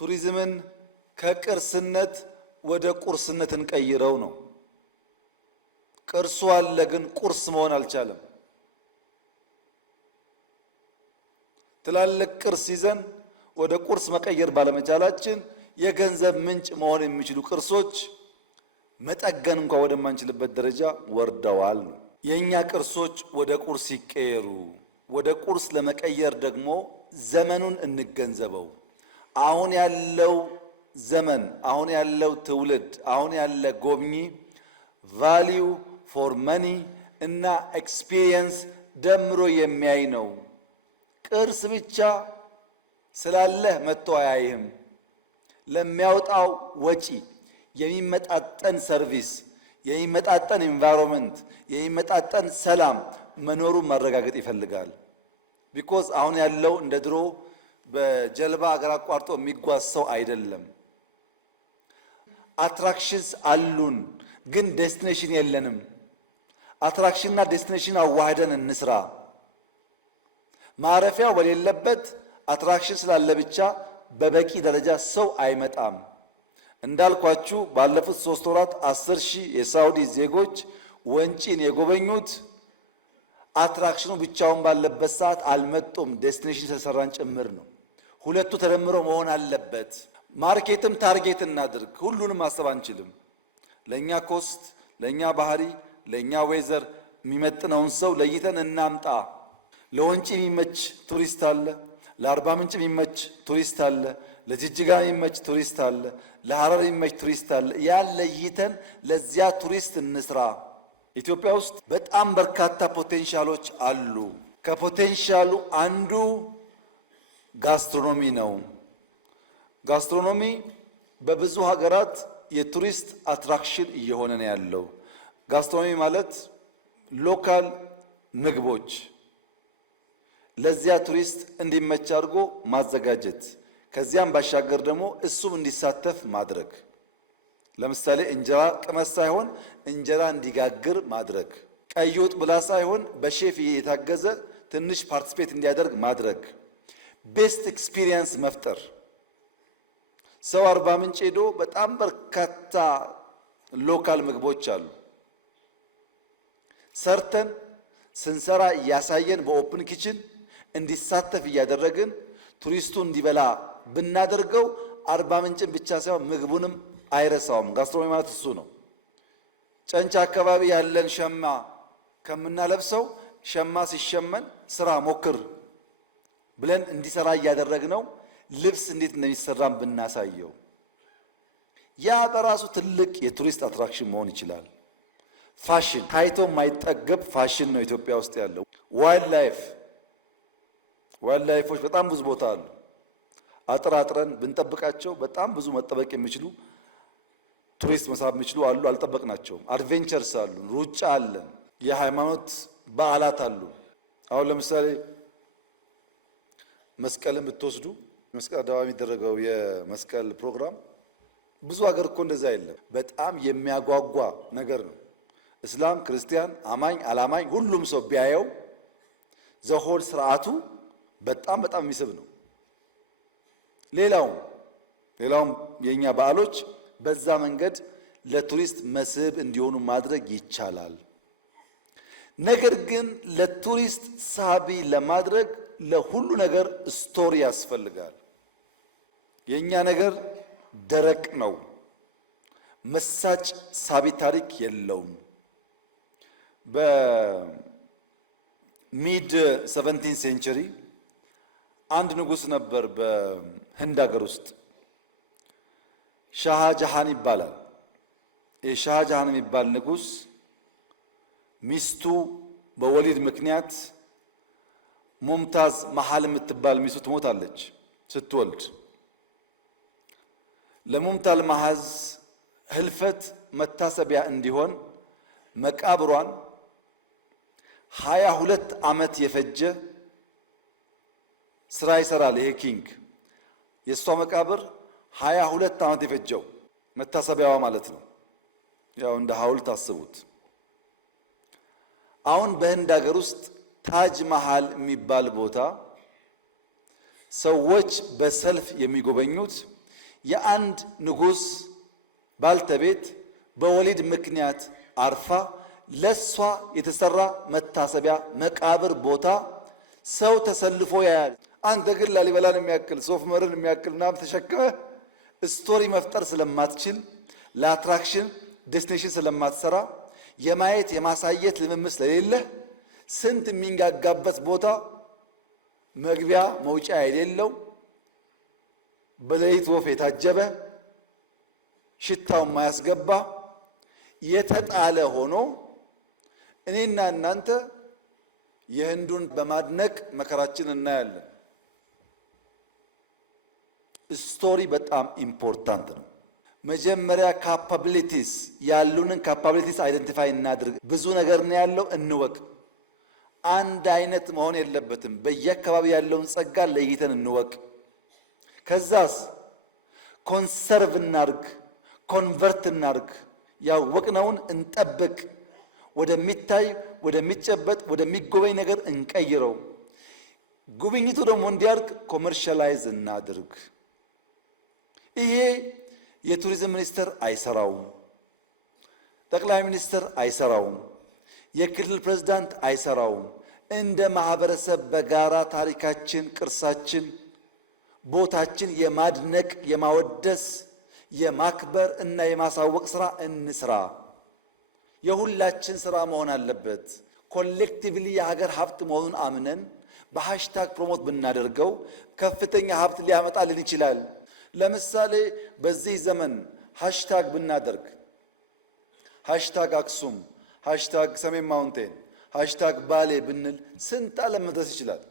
ቱሪዝምን ከቅርስነት ወደ ቁርስነት እንቀይረው ነው። ቅርሱ አለ ግን ቁርስ መሆን አልቻለም። ትላልቅ ቅርስ ይዘን ወደ ቁርስ መቀየር ባለመቻላችን የገንዘብ ምንጭ መሆን የሚችሉ ቅርሶች መጠገን እንኳን ወደማንችልበት ደረጃ ወርደዋል ነው። የኛ ቅርሶች ወደ ቁርስ ይቀየሩ። ወደ ቁርስ ለመቀየር ደግሞ ዘመኑን እንገንዘበው። አሁን ያለው ዘመን፣ አሁን ያለው ትውልድ፣ አሁን ያለ ጎብኚ ቫልዩ ፎር መኒ እና ኤክስፒሪየንስ ደምሮ የሚያይ ነው። ቅርስ ብቻ ስላለህ መጥቶ አያይህም። ለሚያወጣው ወጪ የሚመጣጠን ሰርቪስ፣ የሚመጣጠን ኢንቫይሮንመንት፣ የሚመጣጠን ሰላም መኖሩን ማረጋገጥ ይፈልጋል። ቢኮዝ አሁን ያለው እንደ ድሮ በጀልባ አገር አቋርጦ የሚጓዝ ሰው አይደለም። አትራክሽንስ አሉን ግን ዴስቲኔሽን የለንም። አትራክሽንና ዴስቲኔሽን አዋህደን እንስራ። ማረፊያው በሌለበት አትራክሽን ስላለ ብቻ በበቂ ደረጃ ሰው አይመጣም። እንዳልኳችሁ ባለፉት 3 ወራት 10,000 የሳውዲ ዜጎች ወንጪን የጎበኙት አትራክሽኑ ብቻውን ባለበት ሰዓት አልመጡም። ዴስቲኔሽን ስለሰራን ጭምር ነው። ሁለቱ ተደምሮ መሆን አለበት። ማርኬትም ታርጌት እናድርግ። ሁሉንም ማሰብ አንችልም። ለኛ ኮስት፣ ለኛ ባህሪ፣ ለኛ ዌዘር የሚመጥነውን ሰው ለይተን እናምጣ። ለወንጪ የሚመች ቱሪስት አለ፣ ለአርባ ምንጭ የሚመች ቱሪስት አለ፣ ለጅጅጋ የሚመች ቱሪስት አለ፣ ለሐረር የሚመች ቱሪስት አለ። ያን ለይተን ለዚያ ቱሪስት እንስራ። ኢትዮጵያ ውስጥ በጣም በርካታ ፖቴንሻሎች አሉ። ከፖቴንሻሉ አንዱ ጋስትሮኖሚ ነው። ጋስትሮኖሚ በብዙ ሀገራት የቱሪስት አትራክሽን እየሆነ ነው ያለው። ጋስትሮኖሚ ማለት ሎካል ምግቦች ለዚያ ቱሪስት እንዲመች አድርጎ ማዘጋጀት፣ ከዚያም ባሻገር ደግሞ እሱም እንዲሳተፍ ማድረግ። ለምሳሌ እንጀራ ቅመስ ሳይሆን እንጀራ እንዲጋግር ማድረግ፣ ቀይ ወጥ ብላ ሳይሆን በሼፍ የታገዘ ትንሽ ፓርቲስፔት እንዲያደርግ ማድረግ፣ ቤስት ኤክስፒሪየንስ መፍጠር። ሰው አርባ ምንጭ ሄዶ በጣም በርካታ ሎካል ምግቦች አሉ። ሰርተን ስንሰራ እያሳየን በኦፕን ኪችን እንዲሳተፍ እያደረግን ቱሪስቱ እንዲበላ ብናደርገው አርባ ምንጭን ብቻ ሳይሆን ምግቡንም አይረሳውም። ጋስትሮኖሚ ማለት እሱ ነው። ጨንቻ አካባቢ ያለን ሸማ ከምናለብሰው ሸማ ሲሸመን ስራ ሞክር ብለን እንዲሰራ እያደረግነው ልብስ እንዴት እንደሚሰራም ብናሳየው ያ በራሱ ትልቅ የቱሪስት አትራክሽን መሆን ይችላል። ፋሽን ታይቶ የማይጠገብ ፋሽን ነው ኢትዮጵያ ውስጥ ያለው። ዋይልድ ላይፎች በጣም ብዙ ቦታ አሉ። አጥረን ብንጠብቃቸው በጣም ብዙ መጠበቅ የሚችሉ ቱሪስት መሳብ የሚችሉ አሉ። አልጠበቅናቸውም። አድቬንቸርስ አሉ፣ ሩጫ አለን፣ የሃይማኖት በዓላት አሉ። አሁን ለምሳሌ መስቀልን ብትወስዱ መስቀል አደባባይ የሚደረገው የመስቀል ፕሮግራም ብዙ ሀገር እኮ እንደዛ የለም። በጣም የሚያጓጓ ነገር ነው። እስላም፣ ክርስቲያን፣ አማኝ፣ አላማኝ ሁሉም ሰው ቢያየው ዘሆል ስርዓቱ በጣም የሚስብ ነው። ሌላውም የኛ በዓሎች በዛ መንገድ ለቱሪስት መስህብ እንዲሆኑ ማድረግ ይቻላል። ነገር ግን ለቱሪስት ሳቢ ለማድረግ ለሁሉ ነገር ስቶሪ ያስፈልጋል። የኛ ነገር ደረቅ ነው። መሳጭ ሳቢ ታሪክ የለውም። በሚድ 17 ሴንቸሪ አንድ ንጉስ ነበር በህንድ ሀገር ውስጥ ሻሃ ጃሃን ይባላል። የሻሃ ጃሃን የሚባል ንጉስ ሚስቱ በወሊድ ምክንያት ሙምታዝ መሃል የምትባል ሚስቱ ትሞታለች ስትወልድ። ለሙምታዝ መሃል ህልፈት መታሰቢያ እንዲሆን መቃብሯን 22 ዓመት የፈጀ ስራ ይሰራል። ይሄ ኪንግ የእሷ መቃብር 22 ዓመት የፈጀው መታሰቢያዋ ማለት ነው። ያው እንደ ሐውልት አስቡት። አሁን በህንድ ሀገር ውስጥ ታጅ መሃል የሚባል ቦታ ሰዎች በሰልፍ የሚጎበኙት የአንድ ንጉሥ ባልተቤት በወሊድ ምክንያት አርፋ ለሷ የተሰራ መታሰቢያ መቃብር ቦታ ሰው ተሰልፎ ያያል። አንተ ግን ላሊበላን የሚያክል ሶፍ ዑመርን የሚያክል ምናምን ተሸክመህ ስቶሪ መፍጠር ስለማትችል ለአትራክሽን ዴስቲኔሽን ስለማትሰራ የማየት የማሳየት ልምምድ ስለሌለ ስንት የሚንጋጋበት ቦታ መግቢያ መውጫ የሌለው በሌሊት ወፍ የታጀበ ሽታው የማያስገባ የተጣለ ሆኖ እኔና እናንተ የህንዱን በማድነቅ መከራችን እናያለን። ስቶሪ በጣም ኢምፖርታንት ነው። መጀመሪያ ካፓቢሊቲስ ያሉንን ካፓቢሊቲስ አይደንቲፋይ እናድርግ። ብዙ ነገር ነው ያለው፣ እንወቅ። አንድ አይነት መሆን የለበትም። በየአካባቢ ያለውን ጸጋ ለይተን እንወቅ። ከዛስ ኮንሰርቭ እናርግ፣ ኮንቨርት እናርግ። ያወቅነውን እንጠብቅ። ወደሚታይ ወደሚጨበጥ ወደሚጎበኝ ነገር እንቀይረው። ጉብኝቱ ደግሞ እንዲያርግ ኮመርሻላይዝ እናድርግ። ይሄ የቱሪዝም ሚኒስቴር አይሰራውም፣ ጠቅላይ ሚኒስትር አይሰራውም፣ የክልል ፕሬዝዳንት አይሰራውም። እንደ ማህበረሰብ በጋራ ታሪካችን፣ ቅርሳችን፣ ቦታችን የማድነቅ የማወደስ የማክበር እና የማሳወቅ ስራ እንስራ። የሁላችን ስራ መሆን አለበት። ኮሌክቲቭሊ የሀገር ሀብት መሆኑን አምነን በሃሽታግ ፕሮሞት ብናደርገው ከፍተኛ ሀብት ሊያመጣልን ይችላል። ለምሳሌ በዚህ ዘመን ሃሽታግ ብናደርግ ሃሽታግ አክሱም፣ ሃሽታግ ሰሜን ማውንቴን፣ ሃሽታግ ባሌ ብንል ስንት ዓለም መድረስ ይችላል።